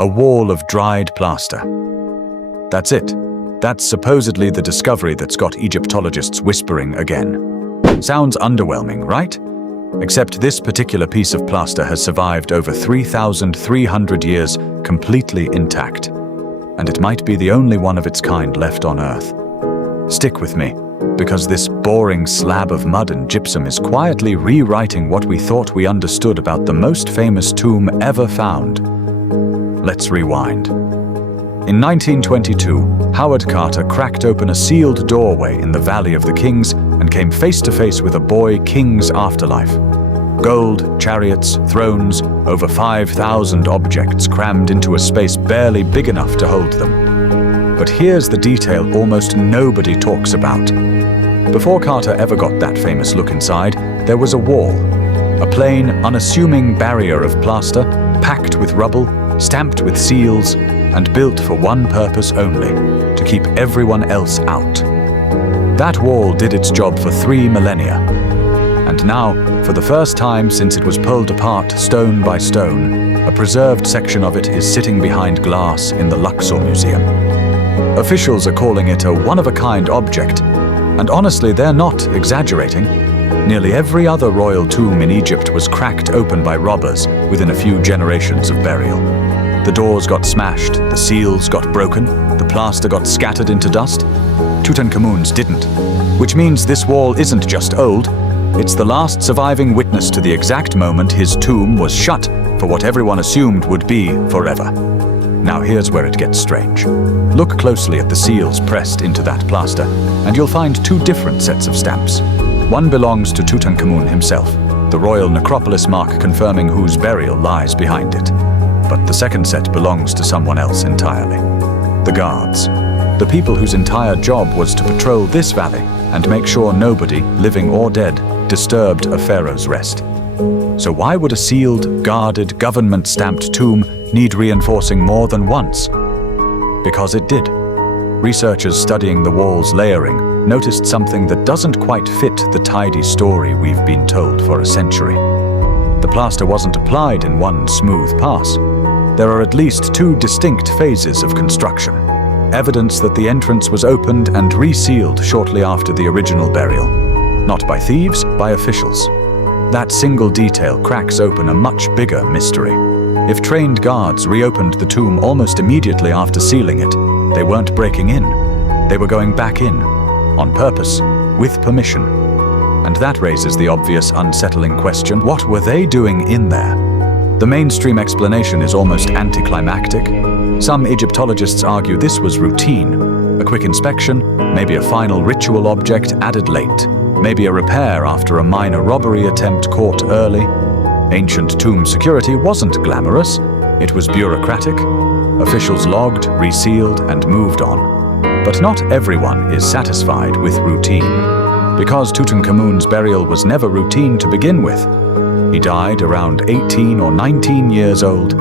A wall of dried plaster. That's it. That's supposedly the discovery that's got Egyptologists whispering again. Sounds underwhelming, right? Except this particular piece of plaster has survived over 3,300 years completely intact. And it might be the only one of its kind left on Earth. Stick with me, because this boring slab of mud and gypsum is quietly rewriting what we thought we understood about the most famous tomb ever found. Let's rewind. In 1922, Howard Carter cracked open a sealed doorway in the Valley of the Kings and came face to face with a boy king's afterlife. Gold, chariots, thrones, over 5,000 objects crammed into a space barely big enough to hold them. But here's the detail almost nobody talks about. Before Carter ever got that famous look inside, there was a wall. A plain, unassuming barrier of plaster, packed with rubble, stamped with seals, and built for one purpose only, to keep everyone else out. That wall did its job for 3 millennia. And now, for the first time since it was pulled apart stone by stone, a preserved section of it is sitting behind glass in the Luxor Museum. Officials are calling it a one-of-a-kind object, and honestly, they're not exaggerating. Nearly every other royal tomb in Egypt was cracked open by robbers within a few generations of burial. The doors got smashed, the seals got broken, the plaster got scattered into dust. Tutankhamun's didn't, which means this wall isn't just old, it's the last surviving witness to the exact moment his tomb was shut for what everyone assumed would be forever. Now here's where it gets strange. Look closely at the seals pressed into that plaster, and you'll find 2 different sets of stamps. One belongs to Tutankhamun himself, the royal necropolis mark confirming whose burial lies behind it. But the second set belongs to someone else entirely. The guards. The people whose entire job was to patrol this valley and make sure nobody, living or dead, disturbed a pharaoh's rest. So why would a sealed, guarded, government-stamped tomb need reinforcing more than once? Because it did. Researchers studying the wall's layering noticed something that doesn't quite fit the tidy story we've been told for a century. The plaster wasn't applied in one smooth pass. There are at least 2 distinct phases of construction. Evidence that the entrance was opened and resealed shortly after the original burial. Not by thieves, by officials. That single detail cracks open a much bigger mystery. If trained guards reopened the tomb almost immediately after sealing it, they weren't breaking in. They were going back in, on purpose, with permission. And that raises the obvious unsettling question, what were they doing in there? The mainstream explanation is almost anticlimactic. Some Egyptologists argue this was routine. A quick inspection, maybe a final ritual object added late, maybe a repair after a minor robbery attempt caught early. Ancient tomb security wasn't glamorous, it was bureaucratic. Officials logged, resealed, and moved on. But not everyone is satisfied with routine. Because Tutankhamun's burial was never routine to begin with. He died around 18 or 19 years old,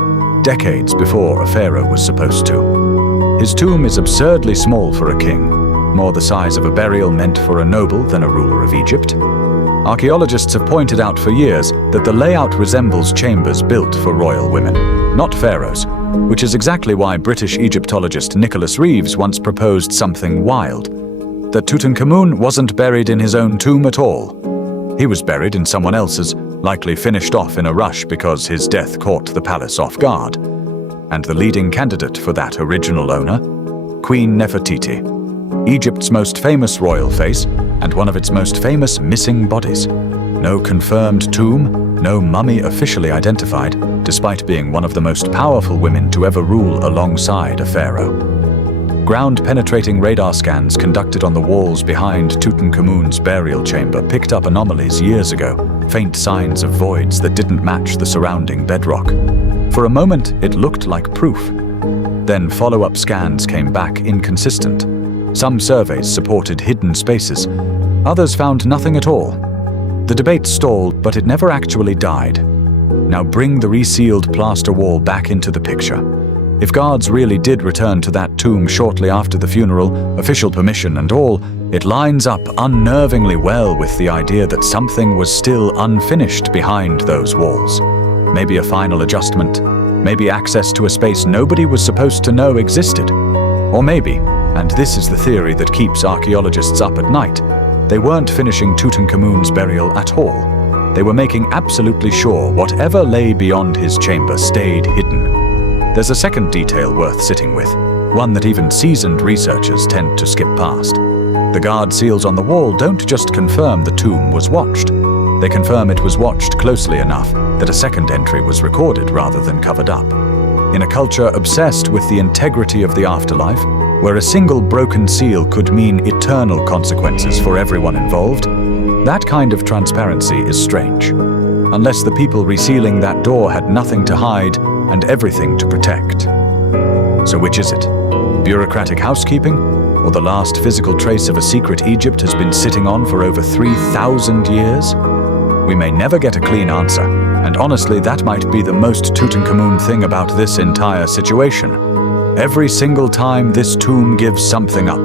decades before a pharaoh was supposed to. His tomb is absurdly small for a king, more the size of a burial meant for a noble than a ruler of Egypt. Archaeologists have pointed out for years that the layout resembles chambers built for royal women, not pharaohs, which is exactly why British Egyptologist Nicholas Reeves once proposed something wild, that Tutankhamun wasn't buried in his own tomb at all. He was buried in someone else's, likely finished off in a rush because his death caught the palace off guard. And the leading candidate for that original owner? Queen Nefertiti, Egypt's most famous royal face and one of its most famous missing bodies. No confirmed tomb, no mummy officially identified, despite being one of the most powerful women to ever rule alongside a pharaoh. Ground-penetrating radar scans conducted on the walls behind Tutankhamun's burial chamber picked up anomalies years ago, faint signs of voids that didn't match the surrounding bedrock. For a moment, it looked like proof. Then follow-up scans came back inconsistent. Some surveys supported hidden spaces, others found nothing at all. The debate stalled, but it never actually died. Now bring the resealed plaster wall back into the picture. If guards really did return to that tomb shortly after the funeral, official permission and all, it lines up unnervingly well with the idea that something was still unfinished behind those walls. Maybe a final adjustment, Maybe access to a space nobody was supposed to know existed. Or maybe, and this is the theory that keeps archaeologists up at night, they weren't finishing Tutankhamun's burial at all. They were making absolutely sure whatever lay beyond his chamber stayed hidden. There's a second detail worth sitting with, one that even seasoned researchers tend to skip past. The guard seals on the wall don't just confirm the tomb was watched. They confirm it was watched closely enough that a second entry was recorded rather than covered up. In a culture obsessed with the integrity of the afterlife, where a single broken seal could mean eternal consequences for everyone involved, that kind of transparency is strange. Unless the people resealing that door had nothing to hide and everything to protect. So which is it? Bureaucratic housekeeping? Or the last physical trace of a secret Egypt has been sitting on for over 3,000 years? We may never get a clean answer, and honestly that might be the most Tutankhamun thing about this entire situation. Every single time this tomb gives something up.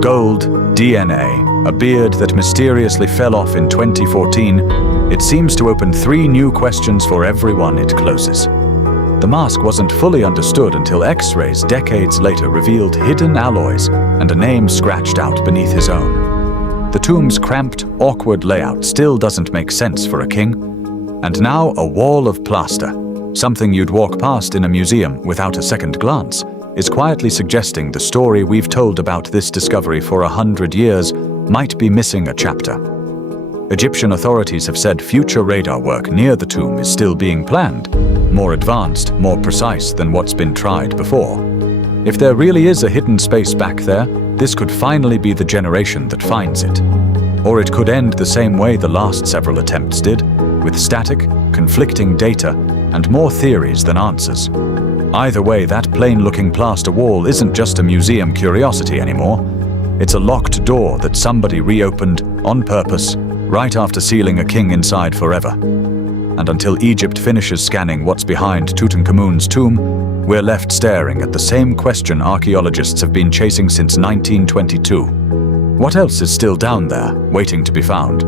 Gold, DNA, a beard that mysteriously fell off in 2014, it seems to open 3 new questions for everyone it closes. The mask wasn't fully understood until X-rays decades later revealed hidden alloys and a name scratched out beneath his own. The tomb's cramped, awkward layout still doesn't make sense for a king. And now a wall of plaster, something you'd walk past in a museum without a second glance, is quietly suggesting the story we've told about this discovery for 100 years might be missing a chapter. Egyptian authorities have said future radar work near the tomb is still being planned, more advanced, more precise than what's been tried before. If there really is a hidden space back there, this could finally be the generation that finds it. Or it could end the same way the last several attempts did, with static, conflicting data and more theories than answers. Either way, that plain-looking plaster wall isn't just a museum curiosity anymore. It's a locked door that somebody reopened on purpose right after sealing a king inside forever. And until Egypt finishes scanning what's behind Tutankhamun's tomb, we're left staring at the same question archaeologists have been chasing since 1922. What else is still down there, waiting to be found?